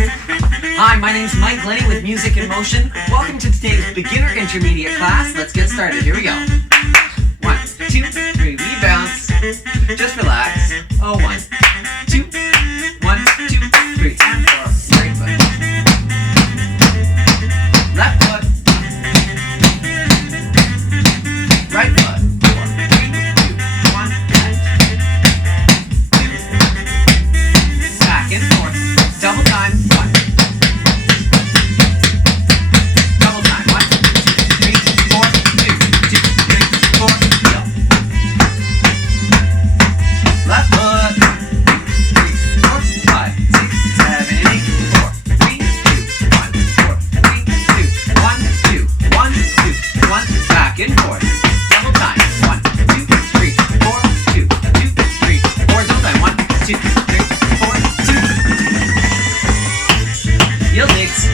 Hi, my name's Mike Glenney with Music in Motion. Welcome to today's beginner intermediate class. Let's get started. Here we go. 1, 2, 3, we bounce. Just relax. Oh, 1, 2, 1, 2, 3, and 4. Right foot. Left foot. Right foot. 4, 3, 2, 1, and 2. Back and forth. Double time. 1. Double time. 1, 2, 3, 4, 2, 2, 3, 4. Go. Left foot. 3, 4, 5, 6, 7, 8. 4, 3, 2, 1, 4, 3, 2, 1, 2, 1, 2, 1. Back and forth. Double time. 1, 2, 3, 4, 2, 2, 3, 4. Double time. 1, 2, 3, 4, 2. Heel digs.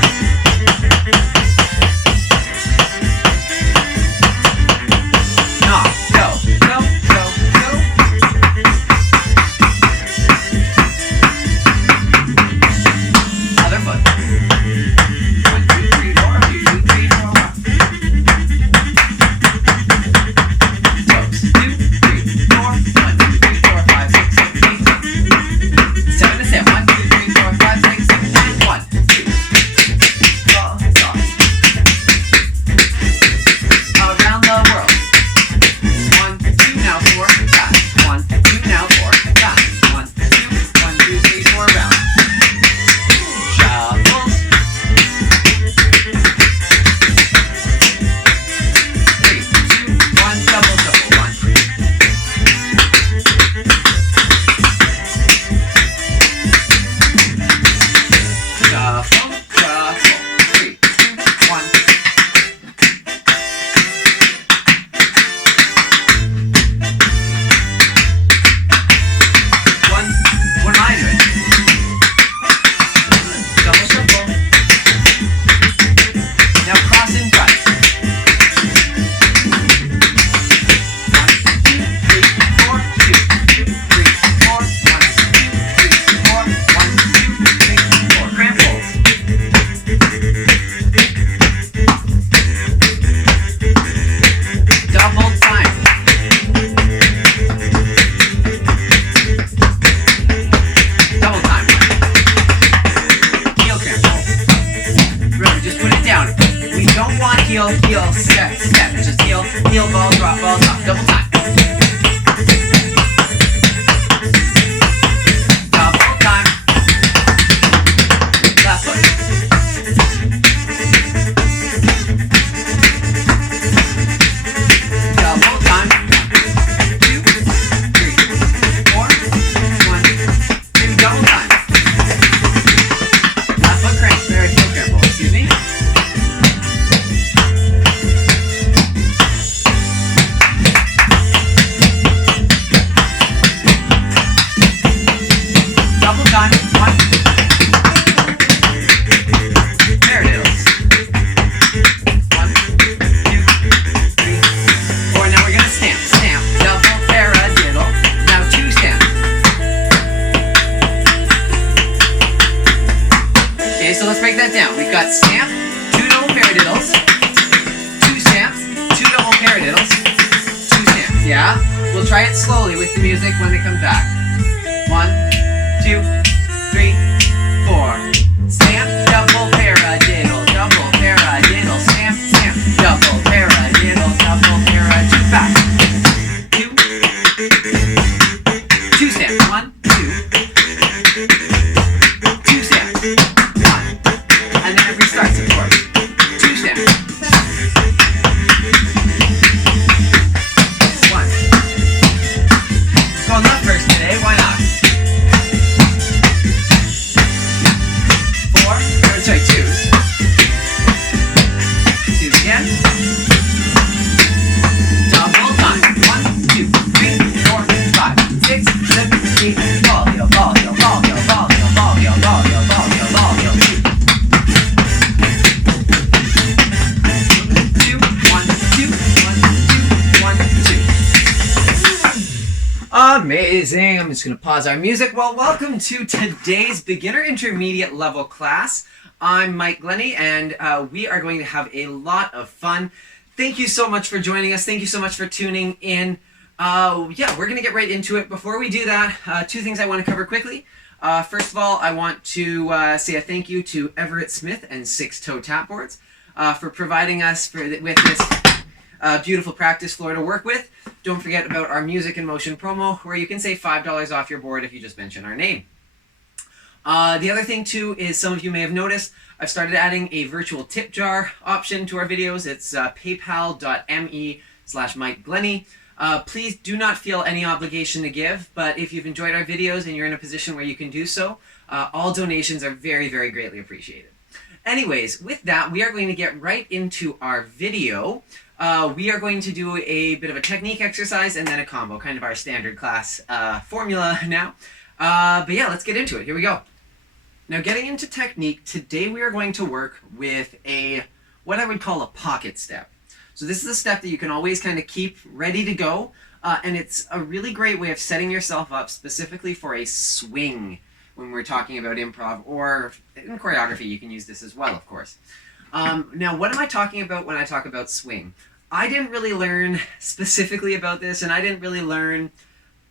Knock. Go. Go. Go. Go. Other foot. 1, 2, 3, 4. 2, 3, 4. 1. Toes. 2, 3, 4. 1, 2, 3, 4, 5, 6, 7, 8. 7 to step. 1, 2, 3, 4, 5, 6, 7, and 1, 2. Around the world. 1, 2, now 4, back. 1, 2, now 4, back. 1, 2, 1, 2, 3, 4, round. Shuffles. 3, 2, 1, double, double, 1. Shuffle, shuffle. 3, 2, 1. What am I doing? Double shuffle. Now cross in front. 1, 2, 3, 4, 2, 2, 3, 4, 1, 2, 3, 4, 1, 2, 3, 4. Cramp holds. Double time. Double time. Heel cramp hold. Remember, just put it down. We don't want heel, heel, step, step. It's just heel, heel, ball, drop, double time. Double time. Left foot. Double time. 2, 3, 4, 1, 2, double time. Left foot cramp, there, heel cramp hold, excuse me. Double time. 1. Paradiddles. 1, 2, 3, 4. Now we're gonna stamp. Stamp. Double paradiddle. Now 2 stamps. Okay, so let's break that down. We've got stamp, 2 double paradiddles, 2 stamps, 2 double paradiddles, 2 stamps. Yeah? We'll try it slowly with the music when it comes back. 1, 2, 3, 4. Stamp, double paradiddle, double paradiddle, stamp, stamp, double paradiddle, double paradiddle, back. 2, 2 stamps. 1, 2, 2 stamps. 1. And then it restarts, of course. 2 stamps. 1. Going left first today, why not? Amazing. I'm just going to pause our music. Well, welcome to today's beginner intermediate level class. I'm Mike Glenney, and we are going to have a lot of fun. Thank you so much for joining us. Thank you so much for tuning in. Yeah, we're going to get right into it. Before we do that, two things I want to cover quickly. First of all, I want to say a thank you to Everett Smith and Six Toe Tapboards for providing us with this beautiful practice floor to work with. Don't forget about our Music in Motion promo, where you can save $5 off your board if you just mention our name. The other thing too is, some of you may have noticed, I've started adding a virtual tip jar option to our videos. It's paypal.me/Mike Glenney. Please do not feel any obligation to give, but if you've enjoyed our videos and you're in a position where you can do so, all donations are very, very greatly appreciated. Anyways, with that, we are going to get right into our video. We are going to do a bit of a technique exercise and then a combo, kind of our standard class formula now. But yeah, let's get into it. Here we go. Now, getting into technique, today we are going to work with what I would call a pocket step. So this is a step that you can always kind of keep ready to go, and it's a really great way of setting yourself up specifically for a swing when we're talking about improv, or in choreography you can use this as well, of course. Now, what am I talking about when I talk about swing? I didn't really learn specifically about this, and I didn't really learn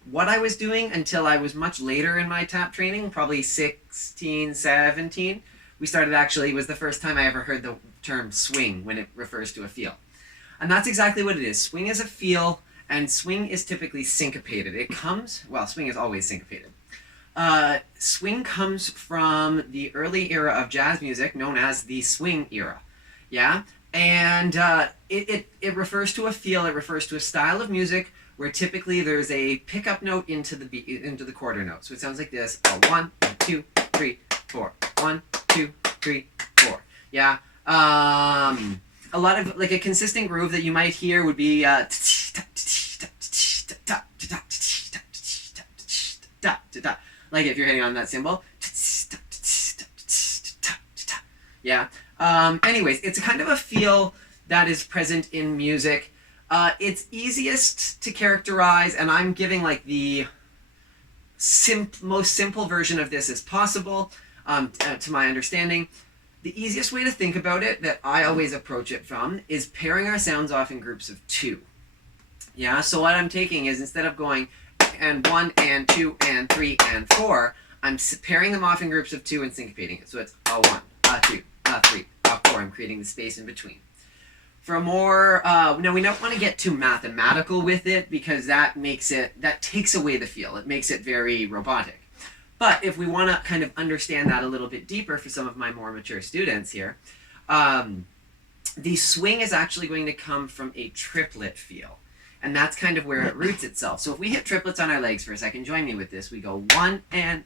what I was doing until I was much later in my tap training, probably 16, 17. It was the first time I ever heard the term swing when it refers to a feel. And that's exactly what it is. Swing is a feel, and swing is typically syncopated. Swing is always syncopated. Swing comes from the early era of jazz music known as the swing era. Yeah? And it refers to a feel, it refers to a style of music where typically there's a pickup note into the quarter note. So it sounds like this: 1, 2, 3, 4. 1, 2, 3, 4. Yeah. A lot of like a consistent groove that you might hear would be like if you're hitting on that cymbal. Yeah. Anyways, it's kind of a feel that is present in music. It's easiest to characterize, and I'm giving like the most simple version of this as possible, to my understanding. The easiest way to think about it, that I always approach it from, is pairing our sounds off in groups of 2. Yeah, so what I'm taking is, instead of going and 1 and 2 and 3 and 4, I'm pairing them off in groups of 2 and syncopating it. So it's a 1, a 2, a 3, a 4. I'm creating the space in between. For more, now we don't want to get too mathematical with it, because that takes away the feel. It makes it very robotic. But if we want to kind of understand that a little bit deeper for some of my more mature students here, the swing is actually going to come from a triplet feel. And that's kind of where it roots itself. So if we hit triplets on our legs for a second, join me with this. We go 1 and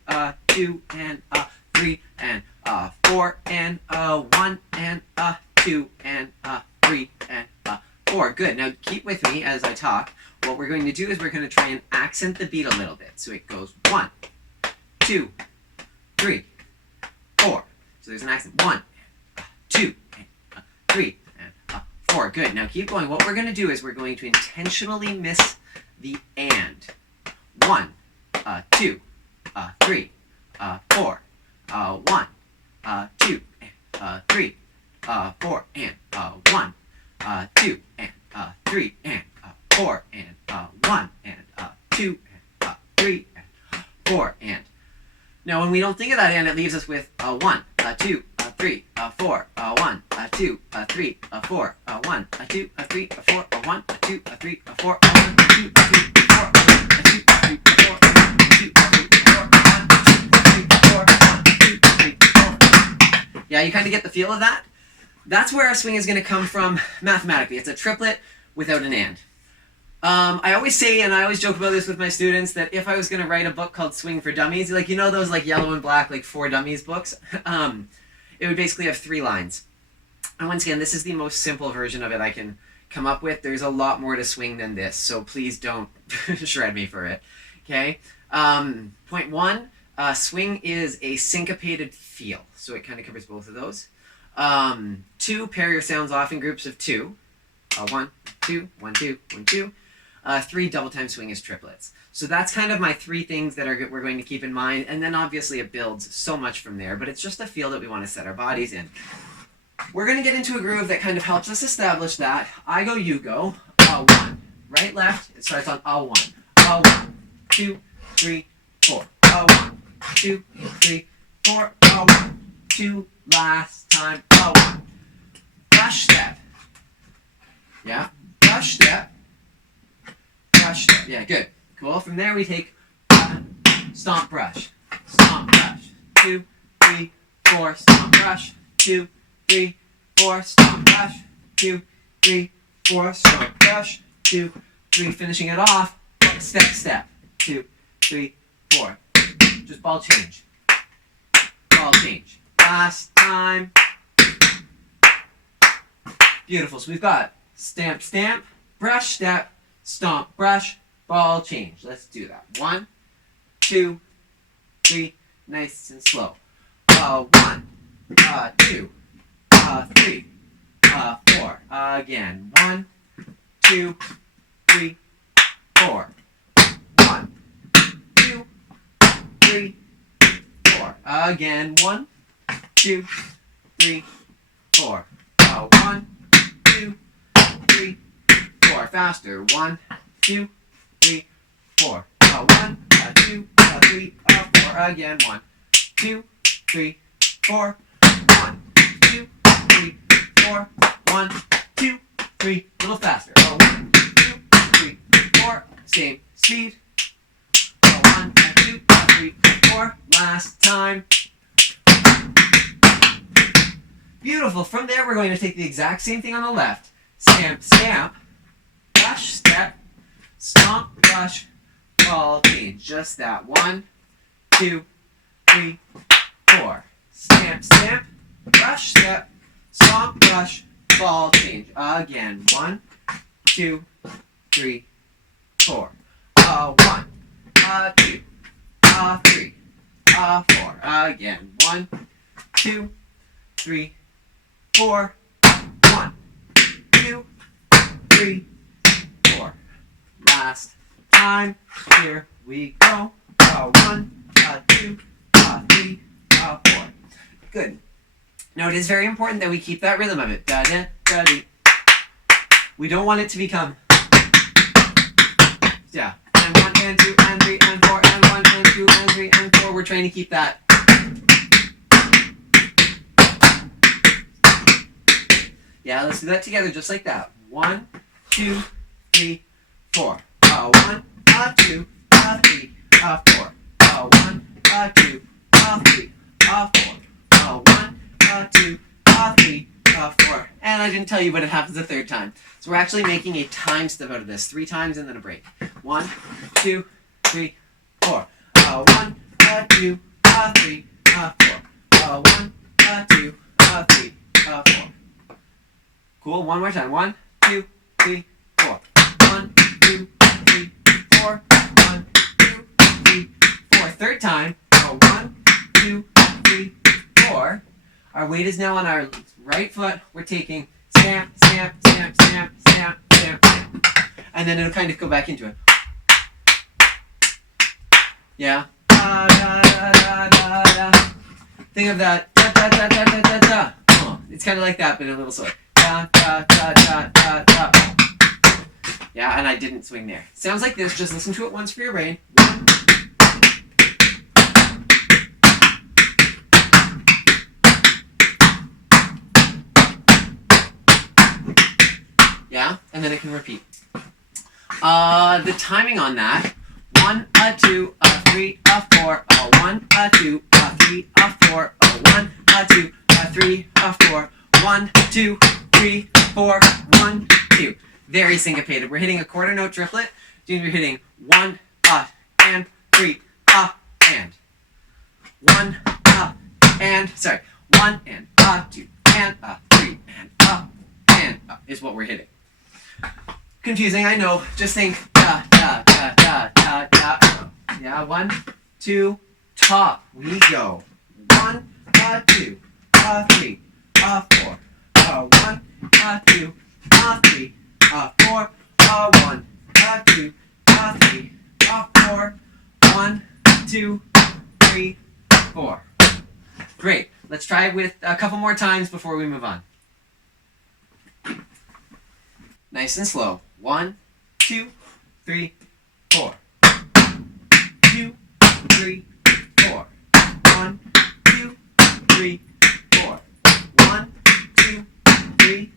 2 and 3 and 4 and 1 and 2 and 3 and 4. Good. Now keep with me as I talk. What we're going to do is we're going to try and accent the beat a little bit. So it goes 1, 2, 3, 4. So there's an accent. 1, 2, 3, and 4. Good. Now keep going. What we're going to do is we're going to intentionally miss the and. 1, 2, 3, 4. 1, 2, 3, 4, and 1, 2, and 3, and 4, and 1, and 2, and 3, and 4, and. Now, when we don't think of that and, it leaves us with 1, 2, 3, 4, 1, 2, 3, 4, 1, 2, 3, 4, 1, 2, 3, 4, 1, 2, 3, 4, 4. Yeah, you kind of get the feel of that? That's where our swing is going to come from mathematically. It's a triplet without an and. I always say, and I always joke about this with my students, that if I was going to write a book called Swing for Dummies, like, you know those like yellow and black, like For Dummies books? It would basically have 3 lines. And once again, this is the most simple version of it I can come up with. There's a lot more to swing than this, so please don't shred me for it. Okay? Point 1, swing is a syncopated feel, so it kind of covers both of those. 2, pair your sounds off in groups of 2. 1, 2, 1, 2, 1, 2. 3, double time swing is triplets. So that's kind of my 3 things that we're going to keep in mind, and then obviously it builds so much from there, but it's just a feel that we want to set our bodies in. We're going to get into a groove that kind of helps us establish that. I go, you go. 1. Right, left. It starts on a 1. A 1, 2, 3, 4. A 1, 2, 3, 4. A 1, 2. Last time. A 1. Brush step. Yeah. Brush step. Brush step. Yeah, good. Cool. From there we take stomp brush. Stomp brush. 2, 3, 4. Stomp brush. 2, 3, 4. Stomp brush. 2, 3, 4. Stomp brush. 2, 3. Finishing it off. Step, step. 2, 3, 4. Just ball change. Ball change. Last time. Beautiful. So we've got stamp, stamp, brush, step, stomp, brush, ball change. Let's do that. 1, 2, 3. Nice and slow. 1, 2, 3, 4. Again. 1, 2, 3, 4. 1, 2, 3, 4. Again. 1, 2, 3, 4. 1, 2, 3, 4. Faster. 1, 2, 3, 4. 1, 2, 3, 4. Again. 1, 2, 3, 4. 1, 2, 3, 4. 1, 2, 3. A little faster. 1, 2, 3, 4. Same speed. 1, 2, 3, 4. Last time. Beautiful. From there, we're going to take the exact same thing on the left. Stamp, stamp, brush, step, stomp, brush, ball change. Just that. 1, 2, 3, 4. Stamp, stamp, brush, step, stomp, brush, ball change. Again. 1, 2, 3, 4. 1, 2, 3, 4. Again. 1, 2, 3, 4. 1, 2, 3, 4. Last time. Here we go. 1, 2, 3, 4. Good. Now it is very important that we keep that rhythm of it. Da da da dee. We don't want it to become. Yeah. And 1 and 2 and 3 and 4 and 1 and 2 and 3 and 4. We're trying to keep that. Yeah, let's do that together just like that. 1, 2, 3, 4. 1, 2, 3, 4. 1, 2, 3, 4. 1, 2, 3, 4. And I didn't tell you, but it happens the 3rd time. So we're actually making a time step out of this. 3 times and then a break. 1, 2, 3, 4. 1, 2, 3, 4. 1, 2, 3, 4. Cool. One more time. 1, 2, 3, 4. 1, 2, 3, 4. 1, 2, 3, 4. 3rd time. 1, 2, 3, 4. Our weight is now on our right foot. We're taking stamp, stamp, stamp, stamp, stamp, stamp, stamp. And then it'll kind of go back into it. Yeah. Da, da, da, da, da, da. Think of that. Da, da, da, da, da, da, da. Oh, it's kind of like that, but a little slower. Da, da, da, da, da, da. Yeah, and I didn't swing there. Sounds like this. Just listen to it once for your brain. 1. Yeah, and then it can repeat. The timing on that. 1, 2, 3, 4. 1, 2, 3, 4. 1, 2, 3, 4. 1, 2, 3, 4. 1, 2. Very syncopated. We're hitting a quarter note triplet. You're hitting 1, and 3, and 1, and sorry, 1 and 2 and 3 and is what we're hitting. Confusing, I know. Just think da da da da da da. Yeah, 1, 2, top. We go. 1, 2, 3, 4. 1, 2, 3, 4. 1, 2, 3, 4. 4. 1, 2, 3, 4. Great. Let's try it with a couple more times before we move on. Nice and slow. 1, 2, 3, 4. 2, 3, 4. 1, 2, 3, 4. 1, 2, 3,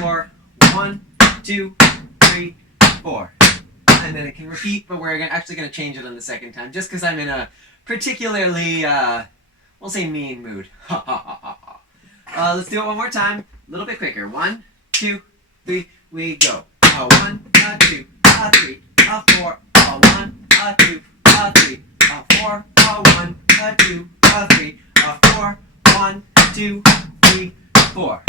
4. 1, 2, 3, 4. And then it can repeat, but we're actually going to change it on the second time, just because I'm in a particularly, we'll say mean mood. Let's do it one more time, a little bit quicker. 1, 2, 3, we go. 1, 2, 3, 4. 1, 2, 3, 4. 1, 2, 3, 4. 1, 2, 3, 4.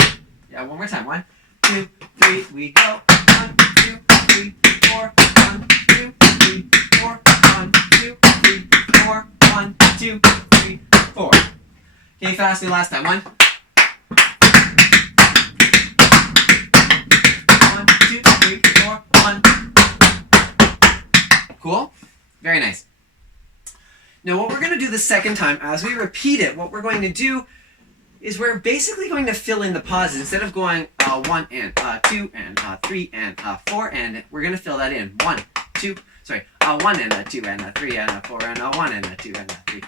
Yeah, one more time. 1, 2, 3, we go. 1, 2, 3, 4. 1, 2, 3, 4. 1, 2, 3, 4. 1, 2, 3, 4. Okay, faster last time. 1, 2, 3, 4. 1. Cool? Very nice. Now what we're going to do the second time, as we repeat it, what we're going to do is we're basically going to fill in the pauses. Instead of going 1 and 2 and 3 and 4 and, we're going to fill that in. 1, 2, 1 and 2 and 3 and 4 and 1 and 2 and 3.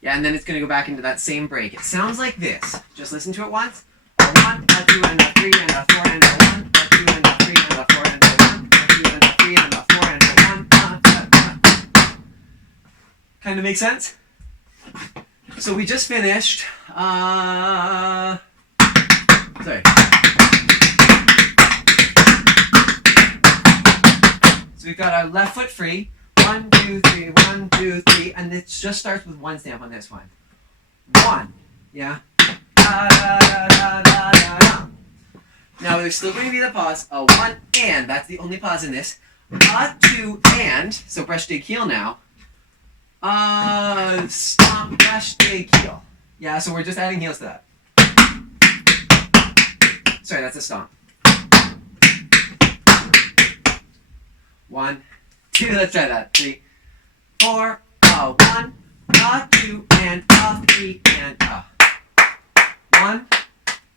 Yeah, and then it's going to go back into that same break. It sounds like this. Just listen to it once. 1, 2 and 3 and 4 and 1, 2 and 3 and 4 and 1, 2 and 3 and 4 and 1. Kind of make sense? So we just finished. Sorry. So we've got our left foot free. 1, 2, 3, 1, 2, 3, and it just starts with one stamp on this one. 1, yeah. Da, da, da, da, da, da, da. Now there's still going to be the pause. 1 and, that's the only pause in this. 2 and, so brush, dig, heel now. Stomp, brush, dig, heel. Yeah, so we're just adding heels to that. Sorry, that's a stomp. 1, 2, let's try that. 3, 4, 1, 2, and 3, and 1,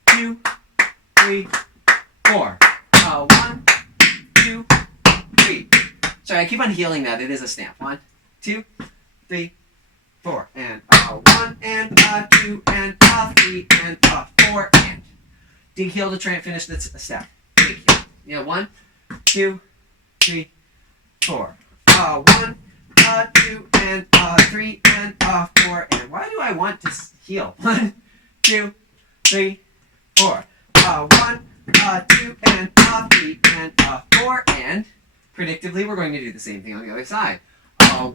2, 3, 4. 1, 2, 3. Sorry, I keep on healing that. It is a stamp. 1, 2, 3, 4. And 1 and 2 and 3 and 4 and. Dig heel to try and finish this step. Dig heel. Yeah, 1, 2, 3, 4. 1, 2 and 3 and 4 and. Why do I want to heal? 1, 2, 3, 4. 1, 2 and 3 and 4 and. Predictably, we're going to do the same thing on the other side. 1,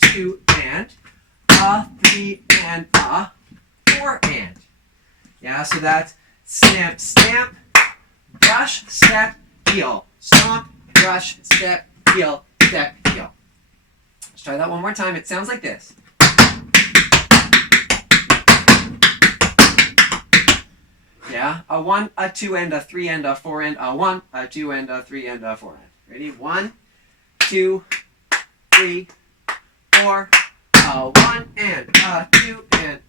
2 and 3 and 4 and. Yeah, so that's stamp, stamp, brush, step, heel, stomp, brush, step, heel, step, heel. Let's try that one more time. It sounds like this. Yeah, 1, 2 and 3 and 4 and 1, 2 and 3 and 4 and. Ready? 1, 2, 3, 4. 1 and 2 and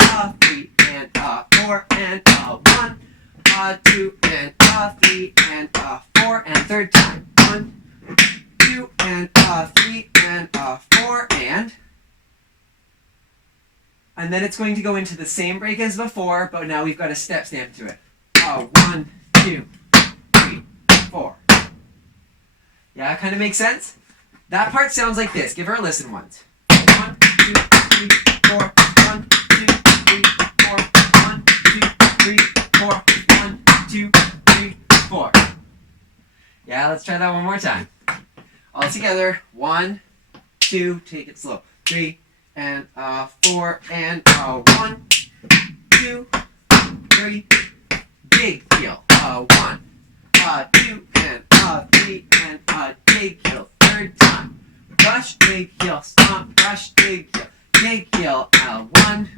3 and 4 and 1, 2 and 3 and 4 and third time. 1, 2 and 3 and 4 and then it's going to go into the same break as before, but now we've got a step stamp to it. 1, 2, 3, 4. Yeah, kind of makes sense? That part sounds like this. Give her a listen once. 1, 2, 3, 4. 1, 2, 3, 4. 1, 2, 3, 4. 1, 2, 3, 4. Yeah, let's try that one more time. All together. 1, 2, take it slow. 3 and 4 and 1, 2, 3. Big heel. 1, 2 and 3 and big heel. Third time. Brush, big heel, stomp, brush, big heel. Big heel, 1.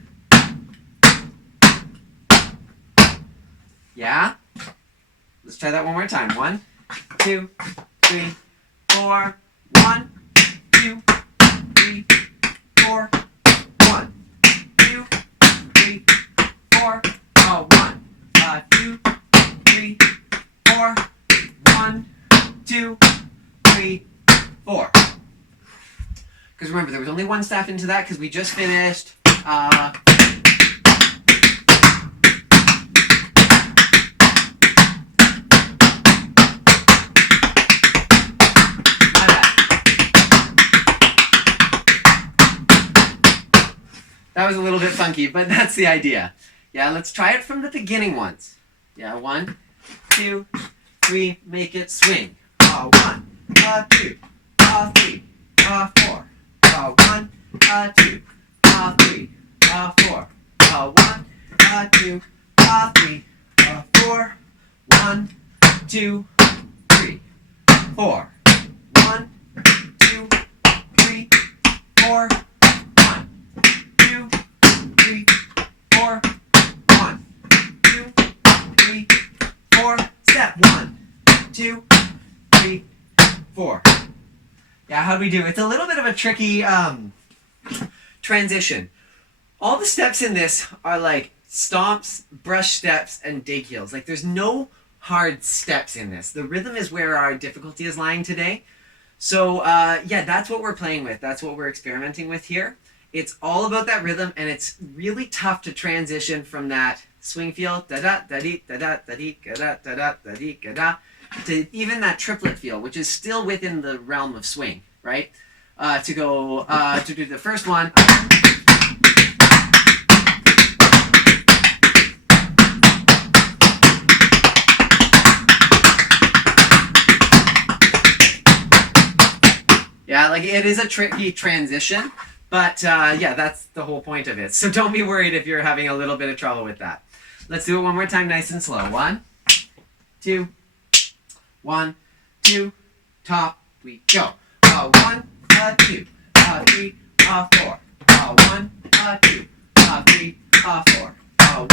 Yeah? Let's try that one more time. 1, 2, 3, 4. 1, 2, 3, 4. 1, 2, 3, 4. 1, 2, 3, 4. 1, 2, 3, 4. Because remember, there was only one staff into that because we just finished. That was a little bit funky, but that's the idea. Yeah, let's try it from the beginning once. Yeah, 1, 2, 3, make it swing. 1, 2, 3, 4. 1, 2, 3, 4. 1, 2, 3, 4. 1, 2, 3, 4. 1, 2, 3, 4. 1, 2, 3, 4. 1, 2, 3, 4. Step 1, 2, 3, 4. Yeah, how'd we do? It's a little bit of a tricky transition. All the steps in this are like stomps, brush steps, and dig heels. Like there's no hard steps in this. The rhythm is where our difficulty is lying today. So yeah, that's what we're playing with. That's what we're experimenting with here. It's all about that rhythm, and it's really tough to transition from that swing feel, da-da, da-dee, da-da, da-dee, da-da, da-da, da-dee, da-da, to even that triplet feel, which is still within the realm of swing, right? To go, to do the first one. Yeah, like it is a tricky transition, but yeah, that's the whole point of it. So don't be worried if you're having a little bit of trouble with that. Let's do it one more time, nice and slow. 1, 2, 1, 2, top, we go. 1, 2, 3, 4. 1, 2, 3, 4.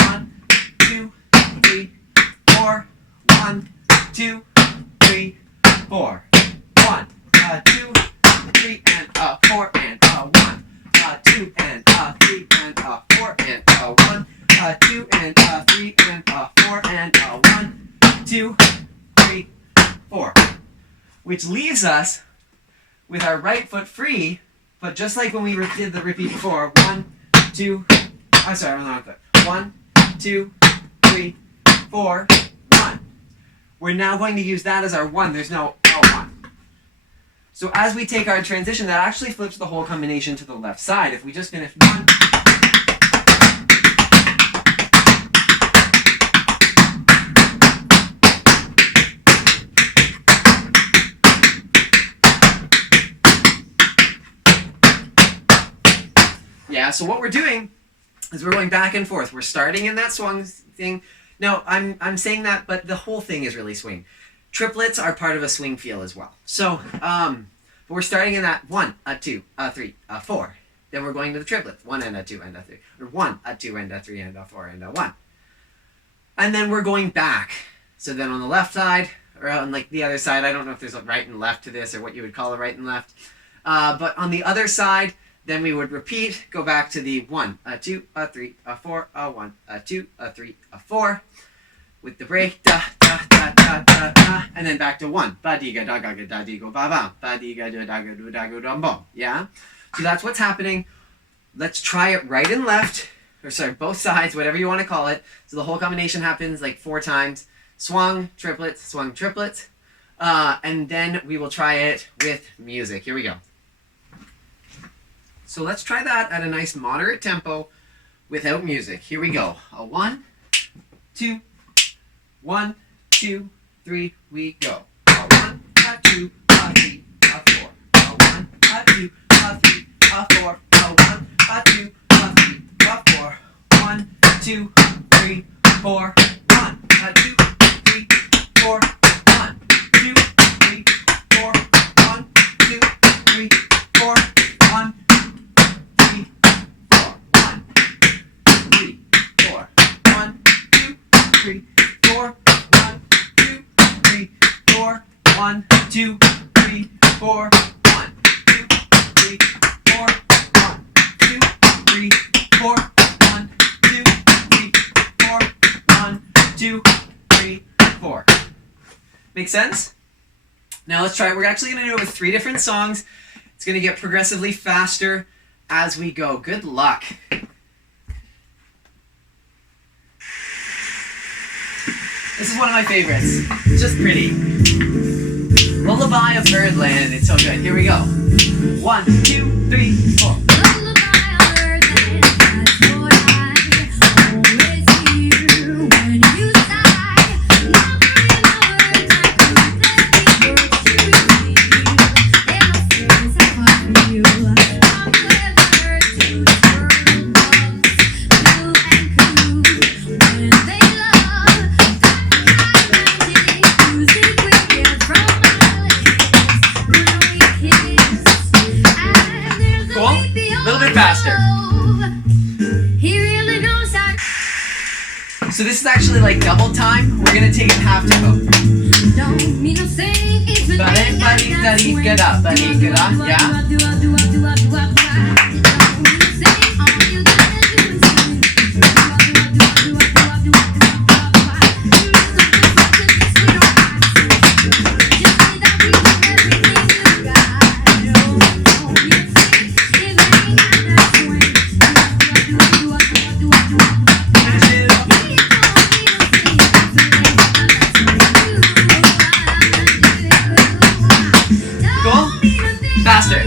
1, 2, 3, 4. 1, 2, 3, 4. 1, 2, 3 and 4 and 1, 2 and 3 and 4 and 1, 2 and 3 and 4 and 1, 2, 3, 4. Which leaves us with our right foot free, but just like when we did the repeat before, 1, 2, I'm sorry, wrong foot. 1, 2, 3, 4, 1. We're now going to use that as our 1. There's no 1. So as we take our transition, that actually flips the whole combination to the left side. If we just finish 1, yeah, so what we're doing is we're going back and forth. We're starting in that swung thing. No, I'm saying that, but the whole thing is really swing. Triplets are part of a swing feel as well. So we're starting in that 1, 2, 3, 4. Then we're going to the triplets. 1 and 2 and 3. Or 1, 2 and 3 and 4 and 1. And then we're going back. So then on the left side, or on like the other side, I don't know if there's a right and left to this or what you would call a right and left. But on the other side, then we would repeat, go back to the 1, 2, 3, 4, 1, 2, 3, 4. With the break, da, da, da, da, da, da, and then back to 1. Ba-diga, da-ga-ga, da-digo, ba-bam. Ba-diga, da-ga, da-ga, da-bum. Yeah? So that's what's happening. Let's try it right and left, or sorry, both sides, whatever you want to call it. So the whole combination happens like 4 times. Swung, triplets, and then we will try it with music. Here we go. So let's try that at a nice moderate tempo without music. Here we go. 1, 2, 1, 2, 3, we go. 1, 2, 3, 4. 1, 2, 3, 4. 1, 2, 3, 4. 1, 2, 3, 4. 1, 2, 3, 4. 1, 2, 3, 4. 1, 2, 3, 4. 1, 3, 4. 1, 3, 4. 1, 2, 3, 4. 1, 2, 3, 4. 1, 2, 3, 4. 1, 2, 3, 4. 1, 2, 3, 4. 1, 2, 3, 4. 1, 2, 3, 4. Make sense? Now let's try it. We're actually going to do it with 3 different songs. It's going to get progressively faster as we go. Good luck. This is one of my favorites. It's just pretty. Lullaby of Birdland. It's so good. Here we go. 1, 2, 3, 4. So this is actually like double time. We're gonna take it half tempo. Yeah?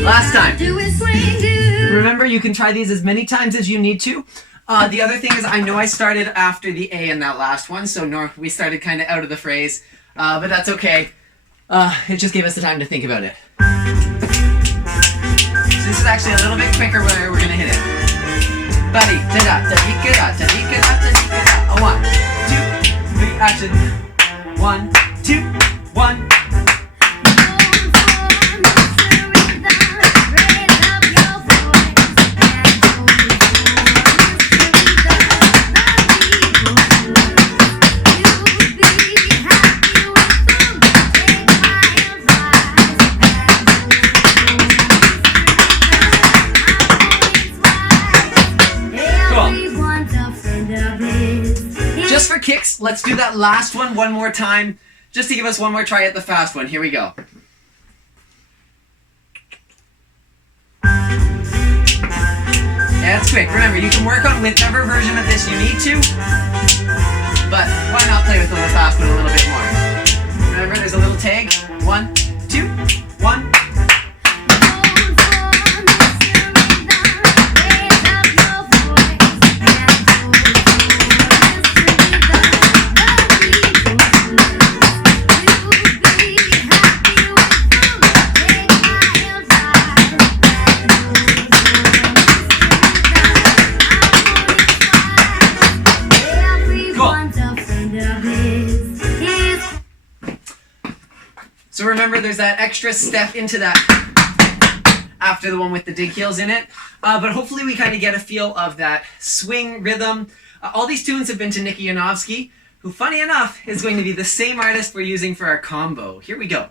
Last time. Remember, you can try these as many times as you need to. The other thing is, I know I started after the A in that last one, so we started kind of out of the phrase, but that's okay. It just gave us the time to think about it. So this is actually a little bit quicker where we're going to hit it. Buddy, da-da, da-dee-ka-da, da-dee-ka-da, da-dee-ka-da. 1, 2, 3, action. 1, 2, 1. Just for kicks, let's do that last one more time, just to give us one more try at the fast one. Here we go. Yeah, it's quick. Remember, you can work on whichever version of this you need to, but why not play with the fast one a little bit more? Remember, there's a little tag. 1, 2, 1. So remember, there's that extra step into that after the one with the dig heels in it. But hopefully we kind of get a feel of that swing rhythm. All these tunes have been to Nikki Yanofsky, who, funny enough, is going to be the same artist we're using for our combo. Here we go.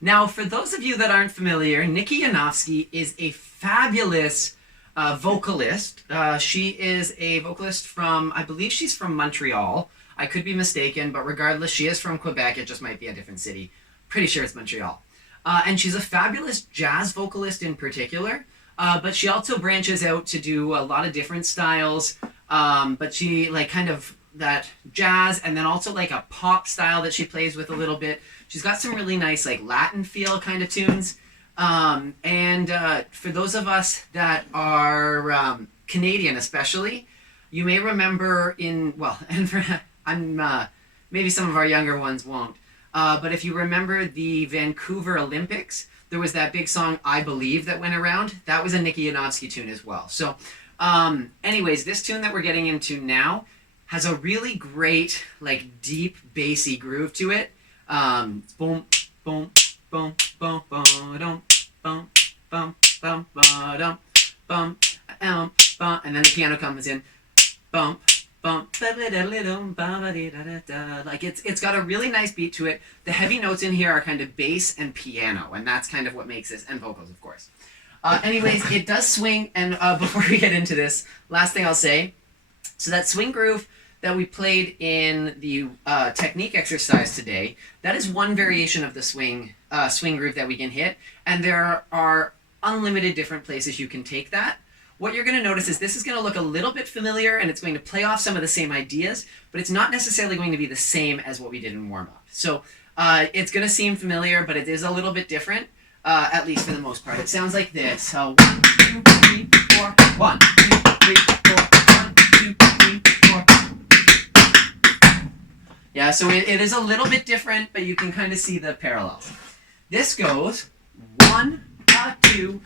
Now, for those of you that aren't familiar, Nikki Yanofsky is a fabulous vocalist. She is a vocalist from, I believe she's from Montreal. I could be mistaken, but regardless, she is from Quebec. It just might be a different city. Pretty sure it's Montreal. And she's a fabulous jazz vocalist in particular, but she also branches out to do a lot of different styles. But she, like, kind of that jazz and then also like a pop style that she plays with a little bit. She's got some really nice like Latin feel kind of tunes. For those of us that are Canadian especially, you may remember maybe some of our younger ones won't, but if you remember the Vancouver Olympics, there was that big song I Believe that went around. That was a Nikki Yanofsky tune as well. So anyways, this tune that we're getting into now has a really great like deep bassy groove to it. Boom, boom, boom, boom, boom, boom, bum, bum, bum, ba-dum, bum, bum, and then the piano comes in, bump, bump, like it's got a really nice beat to it. The heavy notes in here are kind of bass and piano, and that's kind of what makes this, and vocals, of course. Anyways, it does swing, and before we get into this, last thing I'll say, so that swing groove that we played in the technique exercise today, that is one variation of the swing groove that we can hit, and there are unlimited different places you can take that. What you're going to notice is this is going to look a little bit familiar, and it's going to play off some of the same ideas, but it's not necessarily going to be the same as what we did in warm-up. So it's going to seem familiar, but it is a little bit different, at least for the most part. It sounds like this. So 1, 2, 3, 4, 1, 2, 3, 4, 1, 2, 3, 4. Yeah, so it is a little bit different, but you can kind of see the parallels. This goes 1, 2,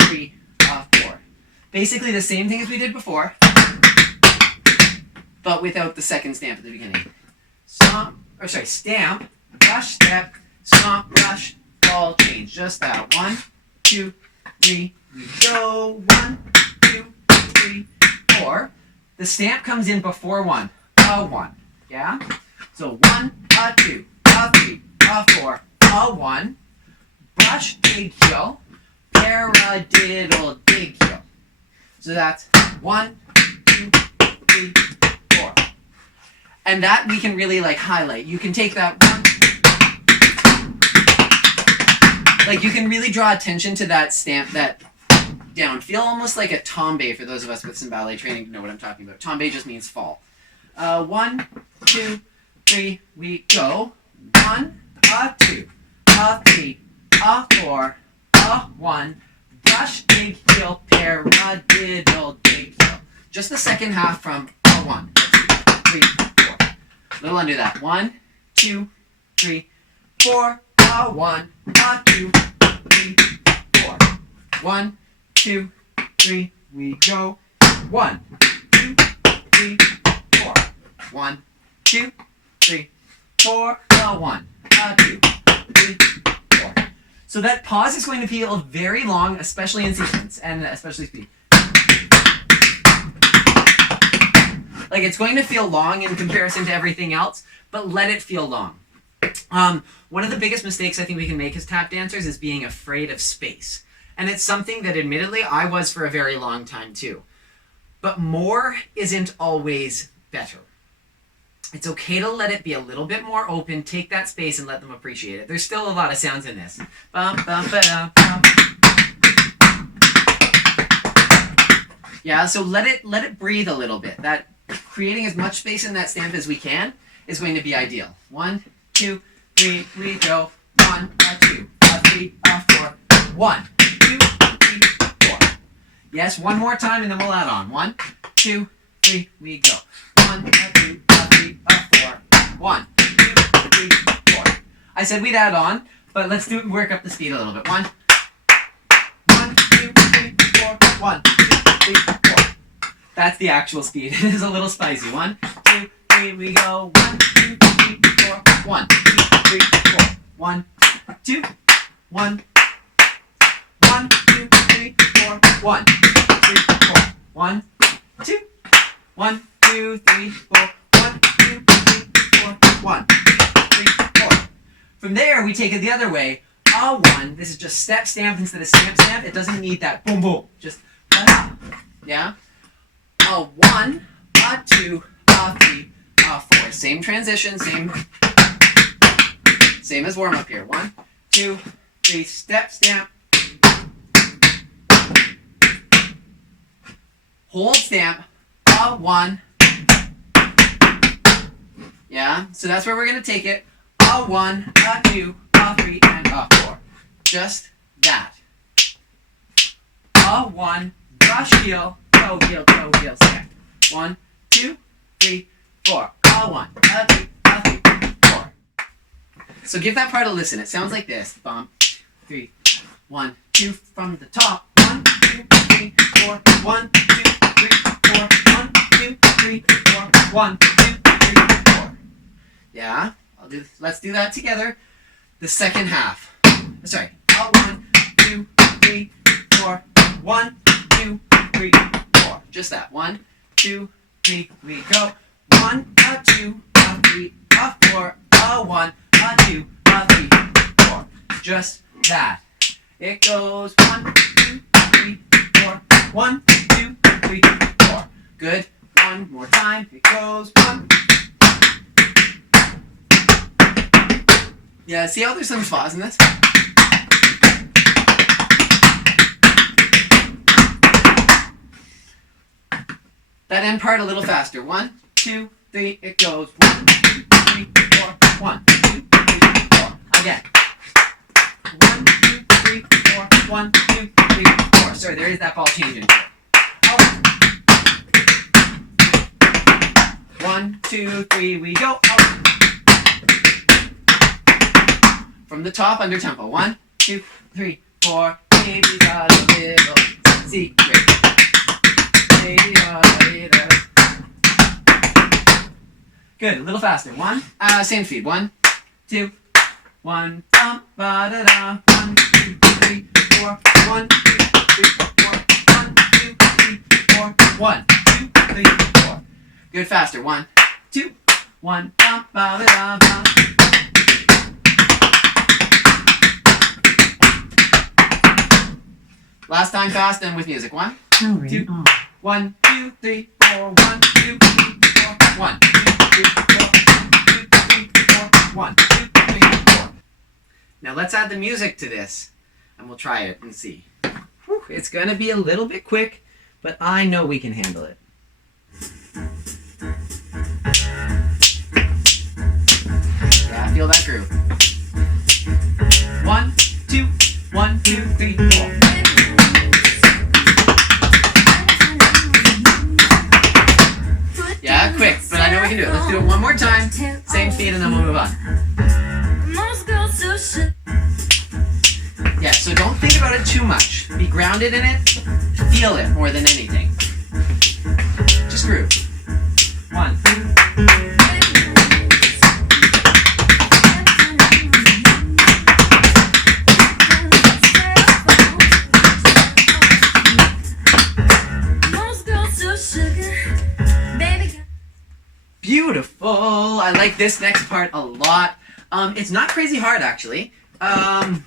3, 4. Basically the same thing as we did before, but without the second stamp at the beginning. Stamp, brush, step, stomp, brush, ball, change. Just that. 1, 2, 3, we go. 1, 2, 3, 4. The stamp comes in before 1. 1. Yeah? So 1, 2, 3, 4, 1. Brush, dig, heel. Paradiddle, dig, heel. So that's 1, 2, 3, 4. And that we can really like highlight. You can take that one, like you can really draw attention to that stamp, that down. Feel almost like a tombe for those of us with some ballet training to know what I'm talking about. Tombe just means fall. 1, 2, 3, we go. 1, 2, 3, 4, 1. Brush, dig, heel, paradiddle, dig, heel. Just the second half from 1, 2, 3, 4. Little undo that. 1, 2, 3, 4. 1, 2, 3, 4. 1, 2, 3. We go. 1, 2, 3, 4. 1, 2, 3, 4. 1, 2, 3, 4. So that pause is going to feel very long, especially in sequence, and especially speed. Like it's going to feel long in comparison to everything else, but let it feel long. One of the biggest mistakes I think we can make as tap dancers is being afraid of space. And it's something that admittedly I was for a very long time too. But more isn't always better. It's okay to let it be a little bit more open, take that space and let them appreciate it. There's still a lot of sounds in this. Bum, bum, ba-dum, bum. Yeah, so let it breathe a little bit. That creating as much space in that stamp as we can is going to be ideal. 1, 2, 3, we go. 1, 2, 3, 4. 1, 2, 3, 4. Yes, one more time and then we'll add on. 1, 2, 3, we go. 1, 2, 3, 4. 1, 2, 3, 4. I said we'd add on, but let's work up the speed a little bit. 1, 2, 3, 4. 1, 2, 3, 4. That's the actual speed. It is a little spicy. 1, 2, 3, we go. 1, 2, 3, 4. 1, 2, 3, 4. 1, 2, 1. 1, 2, 3, 4. 1, 2, 3, 4. 1, 2, 1, 2, 3, 4. 1, 2, 3, 4. 1, 2, 3, 4. From there, we take it the other way. A 1. This is just step stamp instead of stamp stamp. It doesn't need that boom boom. Just yeah. A 1, a 2, a 3, a 4. Same transition, same as warm up here. 1, 2, 3, step stamp. Hold stamp. A 1. Yeah, so that's where we're going to take it. A 1, a 2, a 3, and a 4. Just that. A 1, brush heel, toe heel, stamp. 1, 2, 3, 4. A 1, a 2, a 3, 4. So give that part a listen. It sounds like this. Bump, 3, 1, 2 from the top. 1, 2, 3, 4. 1, 2, 3, 4. 1, 2, 3, 4. 1, 2, 3, 4. Yeah, let's do that together. The second half. Sorry. 1, 2, 3, 4. 1, 2, 3, 4. Just that. 1, 2, 3. We go. 1, 2, 3, 4. 1, 2, 3, 4. Just that. It goes 1, 2, 3, 4. 1, 2, 3, 4. Good. One more time. It goes 1. Yeah, see how there's some flaws in this? That end part a little faster. 1, 2, 3. It goes 1, 2, 3, 4. 1, 2, 3, 4. Again. 1, 2, 3, 4. 1, 2, 3, 4. Sorry, there is that ball changing. 1, 2, 3. We go. From the top under tempo. 1, 2, 3, 4. Baby got a little secret. Baby got a little. Good. A little faster. 1. Same speed. 1, 2, 1. Ba da da. 1, 2, 3, 4. 1, 2, 3, 4. 1, 2, 3, 4. 1, 2, 3, 4. Good. Faster. 1, 2, 1. Ba da da ba. Last time fast and with music. 1, 2, 1, 2, 3, 4. 1, 2, 3, 4. 1, 2, 3, 4. 2, 3, 4. 1, 2, 3, 4. Now let's add the music to this, and we'll try it and see. Whew, it's gonna be a little bit quick, but I know we can handle it. Yeah, I feel that groove. 1, 2, 1, 2, 3, 4. Yeah, quick, but I know we can do it. Let's do it one more time. Same speed, and then we'll move on. Yeah, so don't think about it too much. Be grounded in it. Feel it more than anything. Just groove. 1, 2. Beautiful. I like this next part a lot. It's not crazy hard, actually. Yeah,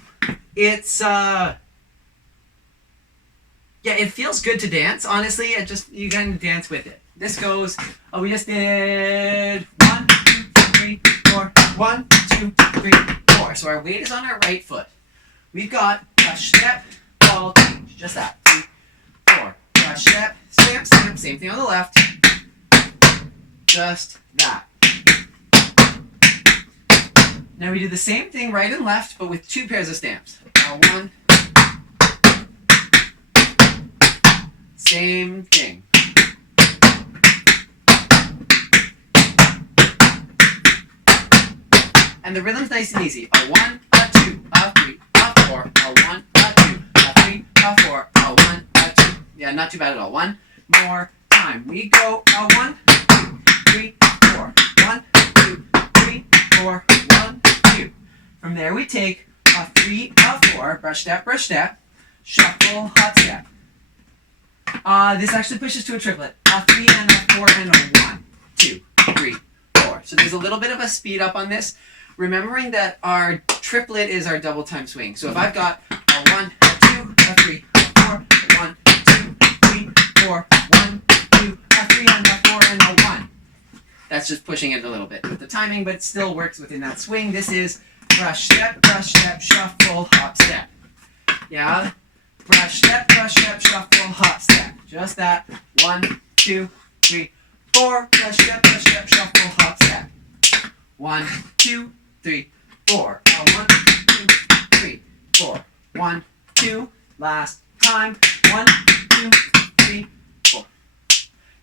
it feels good to dance. Honestly, you kind of dance with it. This goes. Oh, we just did 1, 2, 3, 4. 1, 2, 3, 4. So our weight is on our right foot. We've got brush, step, ball, change. Just that. 3, 4. Brush, step, stamp, stamp. Same thing on the left. Just that. Now we do the same thing right and left, but with 2 pairs of stamps. 1. Same thing. And the rhythm's nice and easy. A 1, a 2, a 3, a 4, a 1, a 2, a 3, a 4, a 1, a 2. Yeah, not too bad at all. One more time. We go a 1, 2, 3, 4. 1, 2, 3, 4. 1, 2. From there we take a 3, a 4, brush step, shuffle, hop step. This actually pushes to a triplet. A 3 and a 4 and a 1, 2, 3, 4. So there's a little bit of a speed up on this. Remembering that our triplet is our double time swing. So if I've got a 1, a 2, a 3, a 4, a 1, 2, 3, 4, 1, 2, a 3 and a 4 and a 1. That's just pushing it a little bit with the timing, but it still works within that swing. This is brush, step, shuffle, hop, step. Yeah? Brush, step, shuffle, hop, step. Just that. 1, 2, 3, 4. Brush, step, shuffle, hop, step. 1, 2, 3, 4. 1, 2, 3, 4. 1, 2. Last time. 1, 2, 3, 4.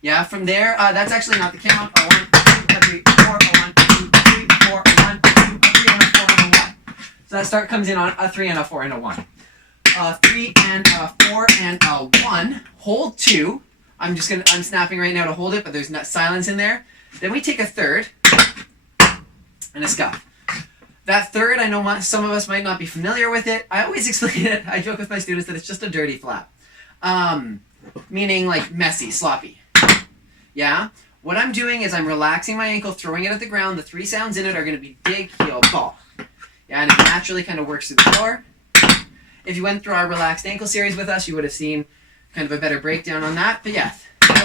Yeah, from there, that's actually not the count. A 1, 2, 3, 4. A 1, 2, 3, 4. A 1, 2, 3, and a 4 and a 1. So that start comes in on a 3 and a 4 and a 1. A 3 and a 4 and a 1. Hold 2. I'm snapping right now to hold it, but there's not silence in there. Then we take a third and a scuff. That third, I know some of us might not be familiar with it. I always explain it. I joke with my students that it's just a dirty flap. Meaning like messy, sloppy. Yeah? What I'm doing is I'm relaxing my ankle, throwing it at the ground. The 3 sounds in it are going to be dig, heel, ball. Yeah, and it naturally kind of works through the floor. If you went through our relaxed ankle series with us, you would have seen kind of a better breakdown on that. But yeah,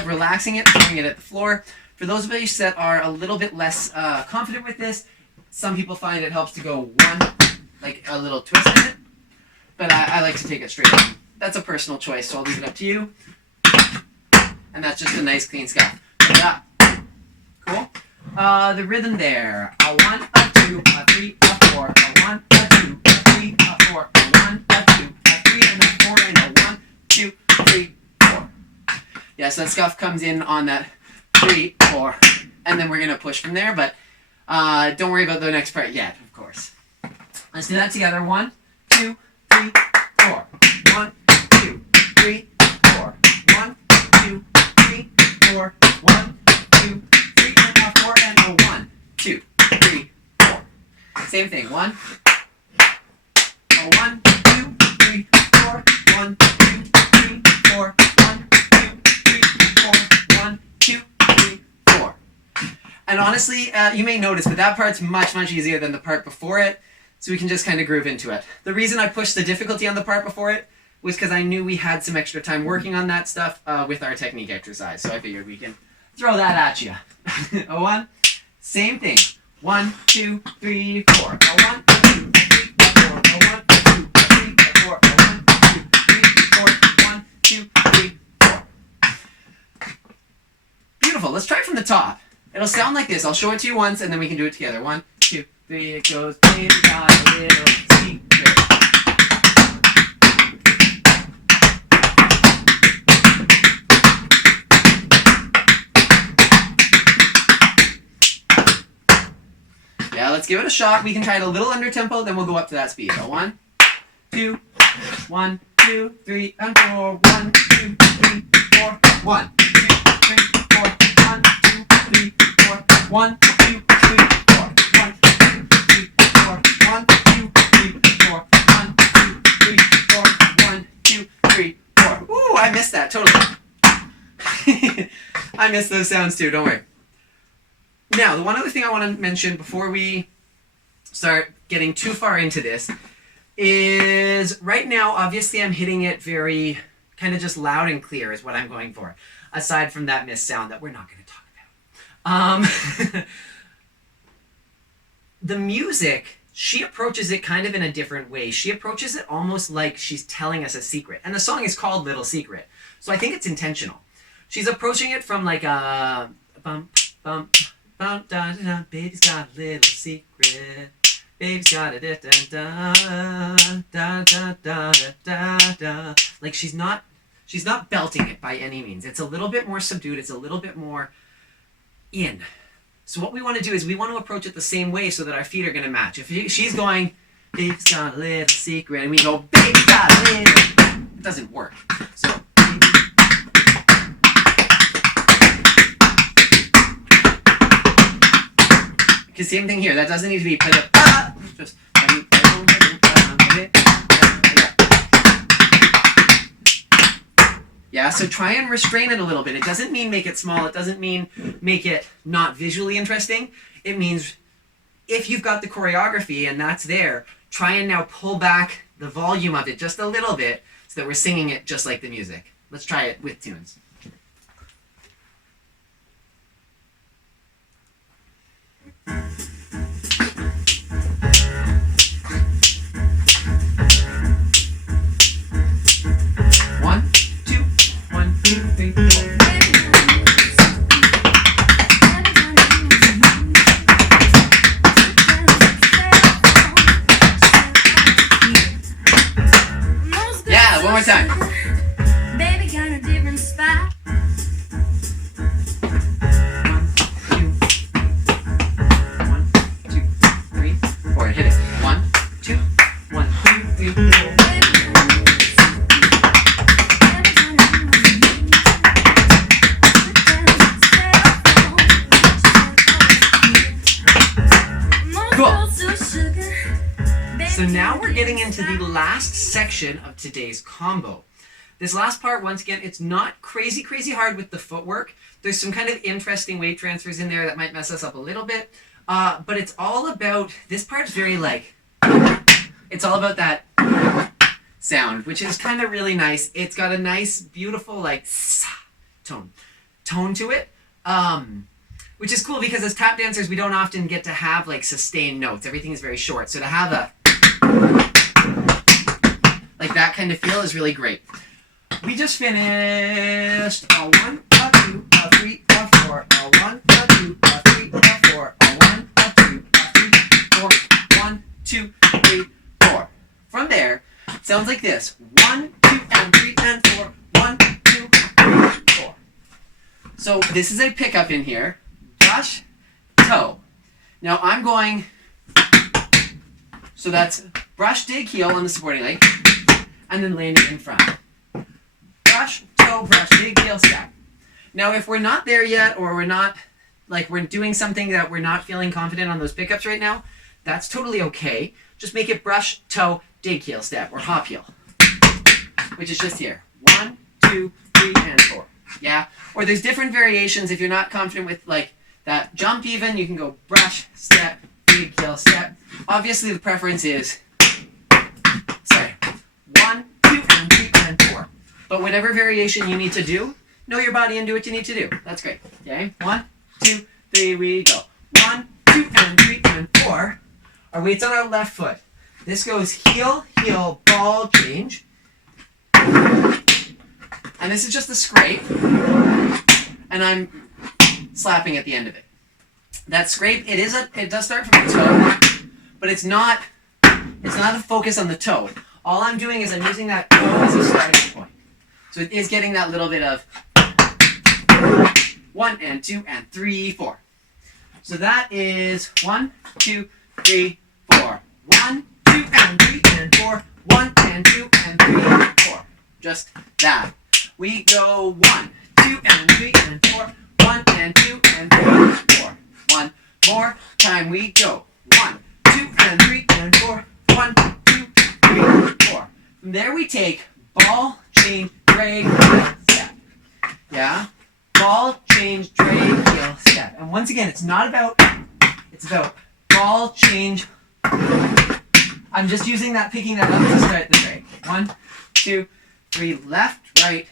relaxing it, throwing it at the floor. For those of us that are a little bit less confident with this, some people find it helps to go one, like a little twist in it. But I like to take it straight in. That's a personal choice, so I'll leave it up to you. And that's just a nice clean scuff. Yeah. Cool? The rhythm there. A 1, a 2, a 3, a 4, a 1, a 2, a 3, a 4, a 1, a 2, a 3, and a 4, and a 1, 2, 3, 4. Yeah, so that scuff comes in on that 3, 4, and then we're going to push from there, but don't worry about the next part yet, of course. Let's do that together. 1, 2, 3, 4. 1, 2, 3, 4. 1, 2, 3, 4. 1, 2, 3, and a 4, and a 1, 2, 3, 4. Same thing. 1, a 1, 2, 3, 4. 1, 2, 3, 4. 1, 2, 3, 4. 1, 2, 3, 4. And honestly, you may notice, but that part's much, much easier than the part before it, so we can just kind of groove into it. The reason I pushed the difficulty on the part before it was because I knew we had some extra time working on that stuff with our technique exercise, so I figured we can throw that at you. A 1, same thing. 1, 2, 3, 4. A 1, 2, 3, 4. A 1, 2, 3, 4. A 1, 2, 3, 4. 1, 2, 3, 4. Beautiful. Let's try it from the top. It'll sound like this. I'll show it to you once, and then we can do it together. 1, 2, 3. It goes. Baby got a little secret. Yeah, let's give it a shot. We can try it a little under tempo, then we'll go up to that speed. So 1, 2, 1, 2, 3, and 4. 1, 2, 3, 4. 1, 2, 3, 4. 1, 2, 3, 4. 1, 2, 3, 4. 1, 2, 3, 4. 1, 2, 3, 4. 1, 2, 3, 4. 1, 2, 3, 4. Ooh, I missed that totally. I missed those sounds too, don't worry. Now, the one other thing I want to mention before we start getting too far into this is right now, obviously, I'm hitting it very kind of just loud and clear is what I'm going for, aside from that missed sound that we're not going to talk about. The music, she approaches it kind of in a different way. She approaches it almost like she's telling us a secret. And the song is called Little Secret. So I think it's intentional. She's approaching it from like a bump, bump, bump, da, da, da, baby's got a little secret. Baby's got a da, da, da, da, da, da, da, da. Like she's not belting it by any means. It's a little bit more subdued. It's a little bit more in. So what we want to do is we want to approach it the same way so that our feet are going to match. If she's going, baby's got a little secret, and we go, baby's got a little, it doesn't work. So because same thing here. That doesn't need to be just yeah, so try and restrain it a little bit. It doesn't mean make it small. It doesn't mean make it not visually interesting. It means if you've got the choreography and that's there, try and now pull back the volume of it just a little bit so that we're singing it just like the music. Let's try it with tunes. One, two, 1, 2, 3, 4. Yeah, one more time. Baby got a different spot. 1, 2, 3, 4. Hit it. 1, 2, 1, 2, 3, 4. Cool. So now we're getting into the last section of today's combo. This last part, once again, it's not crazy hard with the footwork. There's some kind of interesting weight transfers in there that might mess us up a little bit. But it's all about, this part's very like, it's all about that sound, which is kind of really nice. It's got a nice, beautiful, like, tone to it. Which is cool because as tap dancers, we don't often get to have like sustained notes. Everything is very short. So to have a, like that kind of feel is really great. We just finished a 1, a 2, a 3, a 4, a 1, a 2, a 3, a 4, a 1, a 2, a 3, 4, 1, 2, 3, 4. From there, it sounds like this. 1, 2, and 3, and 4. 1, 2, 3, 4. So this is a pickup in here. Brush, toe. Now I'm going, so that's brush, dig, heel on the supporting leg, and then landing in front. Brush, toe, brush, dig, heel, step. Now if we're not there yet, or we're not, like we're doing something that we're not feeling confident on those pickups right now, that's totally okay. Just make it brush, toe, dig, heel, step, or hop, heel, which is just here. 1, 2, 3, and 4. Yeah? Or there's different variations if you're not confident with like that jump even, you can go brush, step, dig, heel, step. Obviously the preference is, 1, 2, and 3, and 4. But whatever variation you need to do, know your body and do what you need to do. That's great. Okay? 1, 2, 3, we go. 1, 2, and 3, and 4. Our weight's on our left foot. This goes heel, heel, ball, change. And this is just a scrape. And I'm slapping at the end of it. That scrape, it does start from the toe, but it's not a focus on the toe. All I'm doing is I'm using that toe as a starting point. So it is getting that little bit of 1 and 2 and 3, 4. So that is 1, 2, 3, 4. 1, 2, and 3, and 4. 1 and 2 and 3, 4. Just that. We go 1, 2, and 3, and 4. 1 and 2 and 3, 4. One more time. We go 1, 2, and 3, and 4. 1, 2, 3, 4. From there we take ball, change, drag, heel, step. Yeah? Ball, change, drag, heel, step. And once again, it's about ball, change. I'm just using that, picking that up to start the drag. 1, 2, 3, left, right.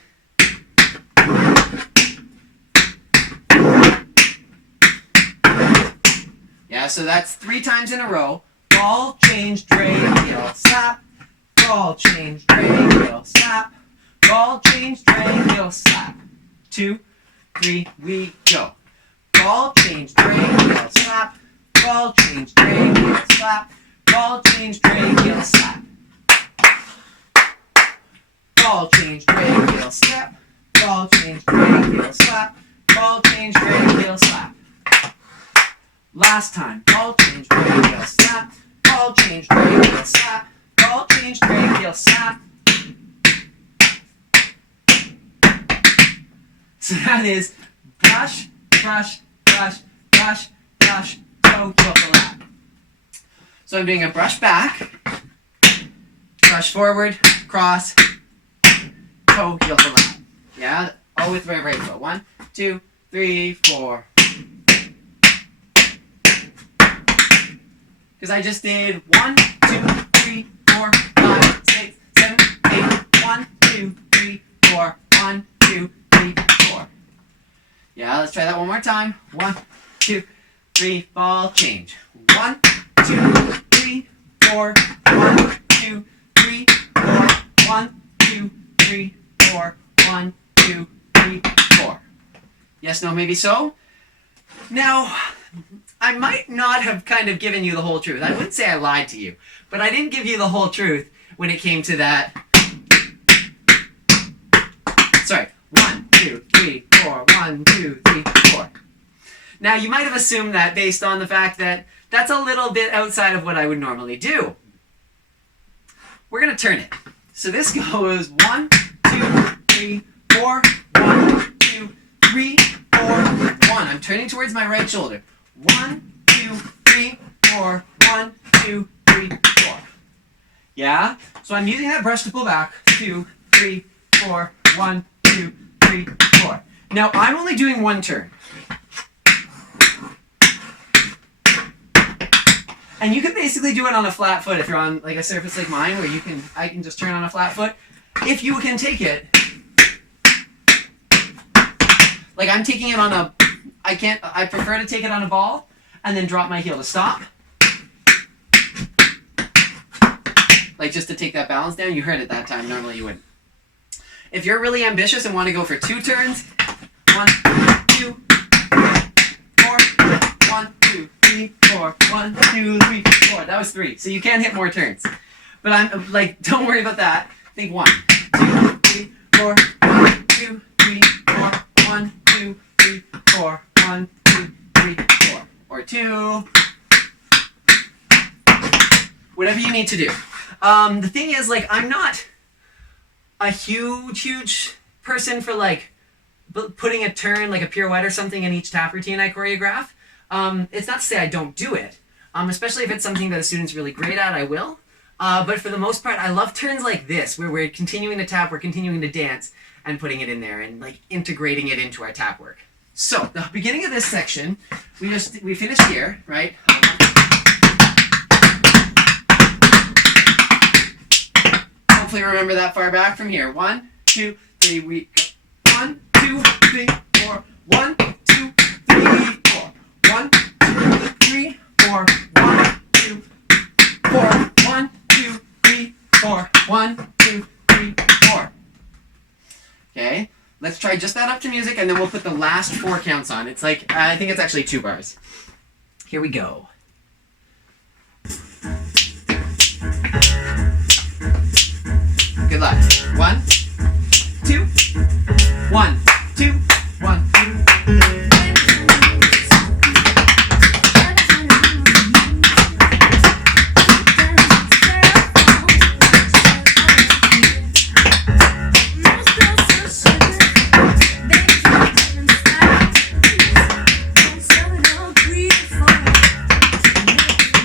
Yeah, so that's 3 times in a row. Ball, change, drag, heel, slap. Ball, change, drag, heel, slap. Ball, change, drag, heel, slap. 2, 3, we go. Ball, change, drag, heel, slap. Ball, change, drag, heel, slap. Ball, change, drag, heel, slap. Ball, change, drag, heel, step. Ball, change, drag, heel, slap. Ball, change, drag, heel, slap. Last time. Ball, change, drag, heel, slap. Ball, change, drag, heel, slap. Ball, change, drag, heel, slap. So that is brush, brush, brush, brush, brush, toe, heel, lap. So I'm doing a brush back, brush forward, cross, toe, heel, lap. Yeah? All with right foot. 1, 2, 3, 4. Because I just did 1, 2, 3, 4, 5, 6, 7, 8. 1, 2, 3, 4. 1, 2, 3, 4. Yeah, let's try that one more time. 1, 2, 3, ball, change. 1, 2, 3, 4. 1, 2, 3, 4. 1, 2, 3, 4. 1, 2, 3, 4. Yes, no, maybe so. Now, I might not have kind of given you the whole truth. I wouldn't say I lied to you, but I didn't give you the whole truth when it came to that. Sorry. 1, 2, 3, 4. 1, 2, 3, 4. Now, you might have assumed that based on the fact that that's a little bit outside of what I would normally do. We're going to turn it. So this goes 1, 2, 3, 4. 1, 2, 3, 4. 1. I'm turning towards my right shoulder. 1, 2, 3, 4. 1, 2, 3, 4. Yeah? So I'm using that brush to pull back. 2, 3, 4, 1, 2, 3, 4. Now I'm only doing one turn. And you can basically do it on a flat foot if you're on like a surface like mine where I can just turn on a flat foot. If you can take it, like I'm taking it on a, I prefer to take it on a ball and then drop my heel to stop. Like just to take that balance down. You heard it that time, normally you wouldn't. If you're really ambitious and want to go for 2 turns, 1, 2, 4, 1, 2, 3, 4, 1, 2, 3, 4. That was 3. So you can hit more turns. But I'm like, don't worry about that. Think 1, 2, 3, 4, 1, 2, 3, 4, 1, 2, 3, 4, 1, 2, 3, 4. Or 2. Whatever you need to do. The thing is, like, I'm not a huge person for like putting a turn, like a pirouette or something in each tap routine I choreograph. It's not to say I don't do it, especially if it's something that a student's really great at, I will. But for the most part, I love turns like this, where we're continuing to tap, we're continuing to dance, and putting it in there, and like integrating it into our tap work. So, the beginning of this section, we finished here, right? Hopefully remember that far back from here. 1, 2, 3, we go. 1, 2, 3, 4. 1, 2, 3, 4. 1, 2, 3, 4. 1, 2, 4. 1, 2, 3, 4. 1, 2, 3, 4. Okay, let's try just that up to music, and then we'll put the last 4 counts on. It's like, I think it's actually 2 bars. Here we go. Good luck. 1, 2, 1, 2, 1, 2.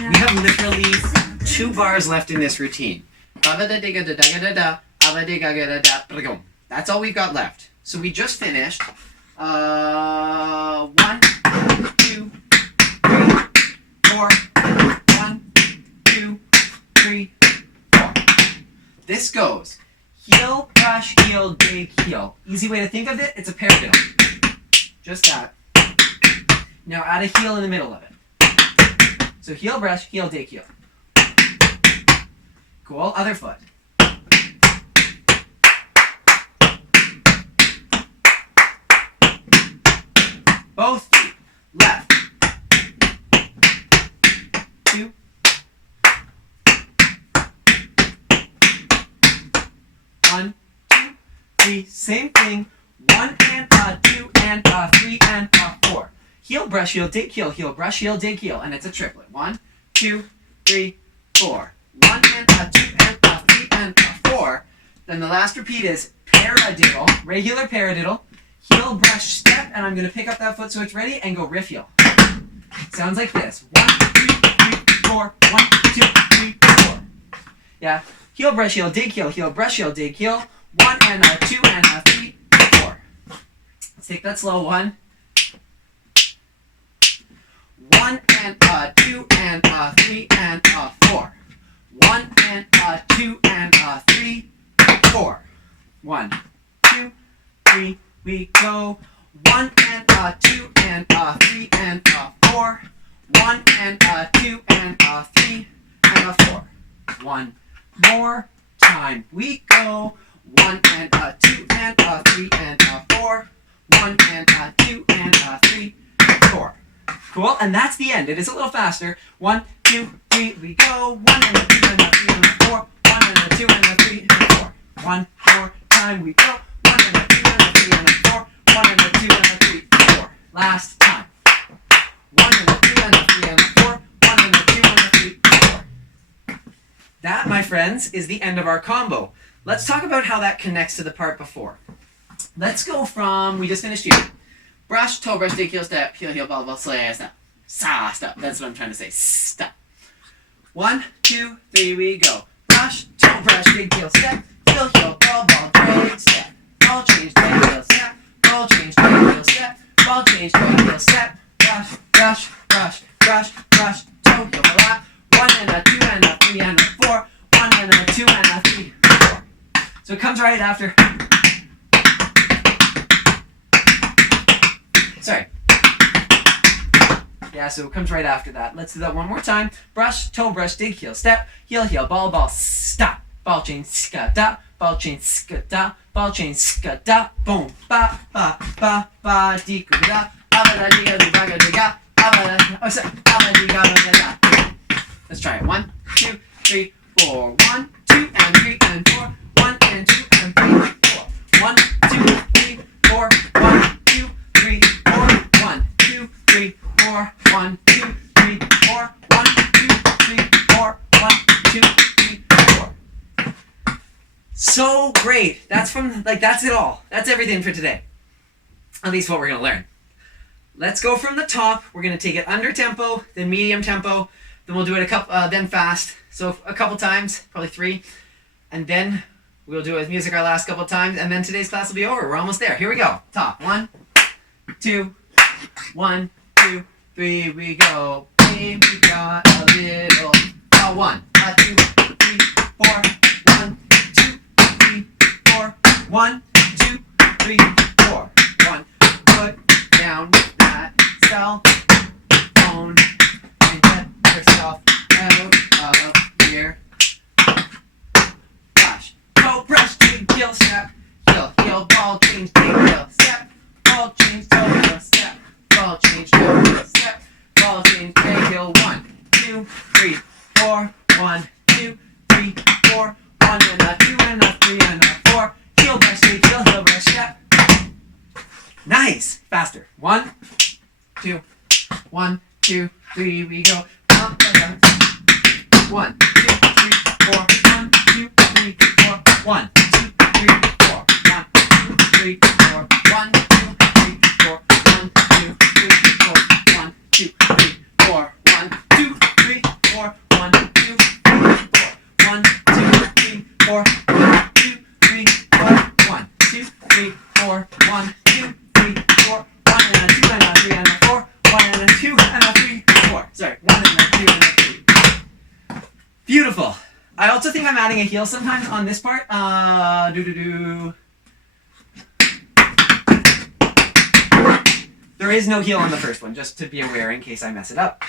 We have literally 2 bars left in this routine. That's all we've got left. So we just finished 1, 2, 3, 4. 1, 2, 3, 4. This goes heel, brush, heel, dig, heel. Easy way to think of it, it's a paradiddle. Just that. Now add a heel in the middle of it. So heel, brush, heel, dig, heel. Cool. Other foot. Both feet. Left. 2. 1, 2, 3. Same thing. 1 and a 2 and a 3 and a 4. Heel, brush, heel, dig, heel. Heel, brush, heel, dig, heel. And it's a triplet. 1, 2, 3, 4. 1 and a 2 and a 3 and a 4. Then the last repeat is paradiddle, regular paradiddle, heel, brush, step, and I'm going to pick up that foot so it's ready and go riff heel. Sounds like this. 1, 2, 3, 4. 1, 2, 3, 4. Yeah. Heel, brush, heel, dig, heel. Heel, brush, heel, dig, heel. 1 and a 2 and a 3, 4. Let's take that slow. 1. 1 and a 2 and a 3 and a 4. 1 and a 2 and a 3, 4. 1, 2, 3, we go. 1 and a 2 and a 3 and a 4. 1 and a 2 and a 3 and a 4. 1 more time. We go. 1 and a 2 and a 3 and a 4. 1 and a 2 and a 3, 4. Cool, and that's the end. It is a little faster. 1, 2, 3, we go. 1 and a 2 and a 3 and a 4. 1 and a 2 and a 3 and a 4. 1 more time, we go. 1 and a 2 and a 3 and a 4. 1 and a 2 and a 3, 4. Last time. 1 and a 2 and a 3 and a 4. 1 and a 2 and a 3, 4. That, my friends, is the end of our combo. Let's talk about how that connects to the part before. Let's go from, we just finished here. Brush, toe brush, dig, heel, step, heel, heel, ball, ball, slay, step. Sa, step. That's what I'm trying to say. Step. 1, 2, 3, we go. Brush, brush, dig, heel, step, heel, heel, ball, ball, drag, step, ball change, drag, heel, step, ball change, drag, heel, step, ball change, drag, heel, step, brush, brush, brush, brush, brush, toe, heel, lap, 1 and a 2 and a 3 and a 4, 1 and a 2 and a 3, 4. So it comes right after. Sorry. Yeah, so it comes right after that. Let's do that one more time. Brush, toe brush, dig, heel, step, heel, heel, ball, ball, stop. Ball chain, ska, da, ball chain, ska, da, ball chain, ska, da, boom, ba, ba, ba, ba, di, da, abada, diga, diga, diga, abada, oh, sorry, abada, diga, diga. Let's try it. 1, 2, 3, 4. 1, 2, and 3, and 4. 1, and 2, and 3, 4. 1, 2, 3, 4. 1, 2, 3, 4. 1, 2, 3, 4. 1, 2, 3, 4. 1, 2, 3, 4. 1, 2, 3, 4. So great. That's that's it all. That's everything for today. At least what we're going to learn. Let's go from the top. We're going to take it under tempo, then medium tempo, then we'll do it then fast. So a couple times, probably 3, and then we'll do it with music our last couple times, and then today's class will be over. We're almost there. Here we go. Top. 1, 2, 1, 2, 3. We go. Baby got a little. 1, 2, 3, 4. 1, 2, 3, 4. 1, 2, 3, 4. 1. Put down that cell phone and get yourself out of here. Brush, toe brush, dig, heel, step, heel, heel, ball change, dig, heel, step, ball change, toe, heel, step, ball change, toe, heel, step, ball change, dig, heel. 1, 2, 3, 4. 1, 2, 3, 4. 1 and a 2 and a 3 and a 4. Heel brush, dig, heel brush, step. Nice. Faster. 1, 2, 1, 2, 3. We go. 1, 2, 3, 4. 1, 2, 3, 4. 1, 2, 3, 4. 1, 2, 3, 4. 1, 2, 3, 4. 1, 2, 3, 4. 1, 2, 3, 4. 1, 2, 3, 4. 1, 2, 3, 4. 1, 2, 3, 4. 1, 2, 3, 4. 1, 2, 3, 4. 1, 2, 3, 4. 1 and a 2 and a 3 and a 4. 1 and a 2 and a 3, 4. Sorry, 1 and a 2 and a 3. Beautiful. I also think I'm adding a heel sometimes on this part. There is no heel on the first one, just to be aware in case I mess it up.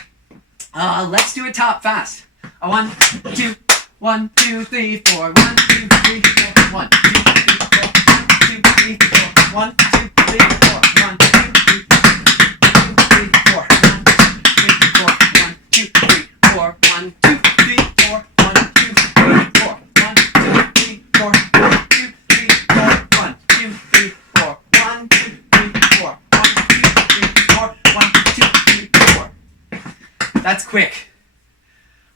Let's do it top fast. 1, 2, 1, 2, 3, 4. 1, 2, 3, 4. 1, 2, 3, 4. 1, 2, 3, 4. 1, 2, 3, 4. 1, 2, 3, 4. 1, 2, 3, 4. 1, 2, 3, 4. 1, 2, 3, 4. 1, 2, 3, 4. 1, 2, 3, 4. 1, 2, 3, 4. 1, 2, 3, 4. 1, 2, 3, 4. 1, 2, 3, 4. That's quick.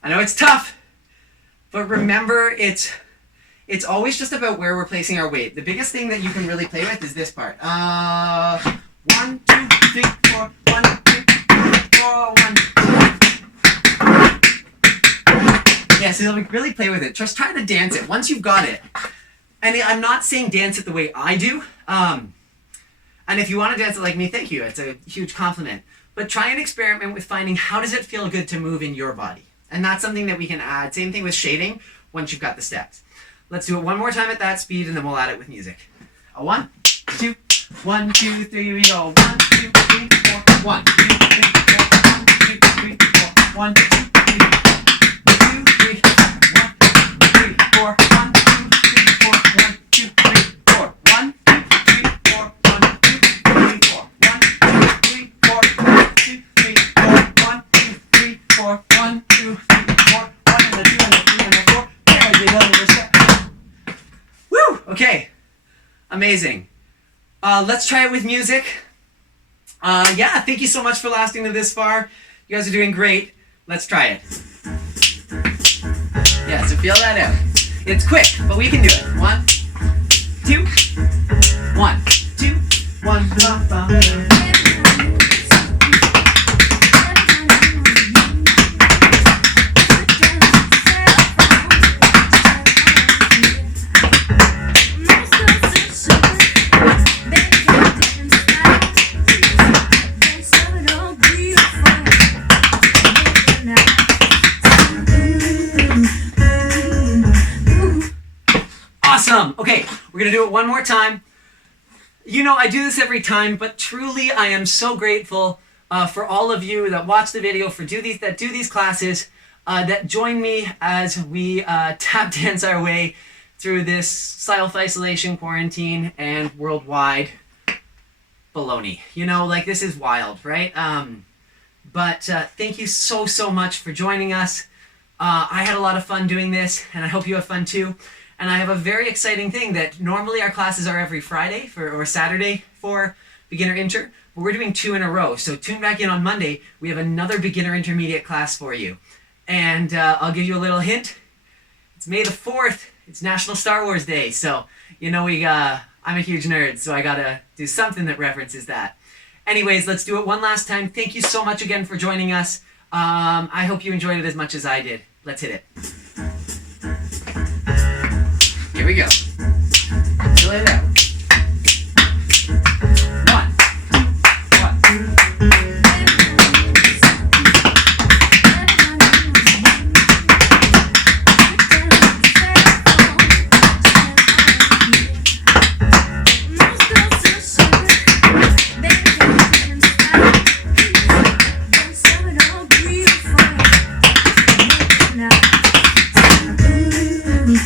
I know it's tough, but remember it's always just about where we're placing our weight. The biggest thing that you can really play with is this part. 1, 2, 3, 4. 1, 2, 3, 4. 1. Yeah, so really play with it. Just try to dance it once you've got it. And I'm not saying dance it the way I do. And if you want to dance it like me, thank you. It's a huge compliment. But try and experiment with finding how does it feel good to move in your body. And that's something that we can add. Same thing with shading once you've got the steps. Let's do it one more time at that speed, and then we'll add it with music. 1, 2, 1, 2, 3, we go. 1, 2, 3, 4. 1, 2, 3, 4. 1, 2, 3, 4. 1, 2, 3, 2, 3, 1, 3, 4. 1, 2, 3, 4. 1, 2, 3, 4. 1, 2, 3, 4. 1, 2, 3, 4. 1, 2, 3, 4. 1, 2, 3, 4. 1, 2, 3, 4. 1, 2, 3, 4. 1 and a 2 and a 3 and a 4. There we go. Woo! Okay. Amazing. Let's try it with music. Yeah, thank you so much for lasting to this far. You guys are doing great. Let's try it. Yeah, so feel that out. It's quick, but we can do it. 1, 2, 1, 2, 1, ba, ba, ba. Awesome. Okay, we're going to do it one more time. You know, I do this every time, but truly I am so grateful for all of you that watch the video, that do these classes, that join me as we tap dance our way through this self-isolation, quarantine, and worldwide baloney. You know, like, this is wild, right? But thank you so much for joining us. I had a lot of fun doing this, and I hope you have fun too. And I have a very exciting thing that normally our classes are every Friday or Saturday for beginner inter, but we're doing 2 in a row. So tune back in on Monday. We have another beginner intermediate class for you. And I'll give you a little hint. It's May the 4th. It's National Star Wars Day. So, you know, I'm a huge nerd, so I gotta do something that references that. Anyways, let's do it one last time. Thank you so much again for joining us. I hope you enjoyed it as much as I did. Let's hit it. Here we go. Fill it out. 1, 1.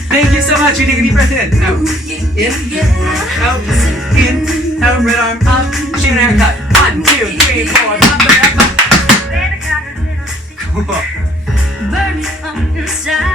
Thank you so much. You take a deep breath in. Out. In. Out. In. Out. Red arm up. Shoot a haircut. 1, 2, 3, 4. Up, up, up. Cool. Burning up inside.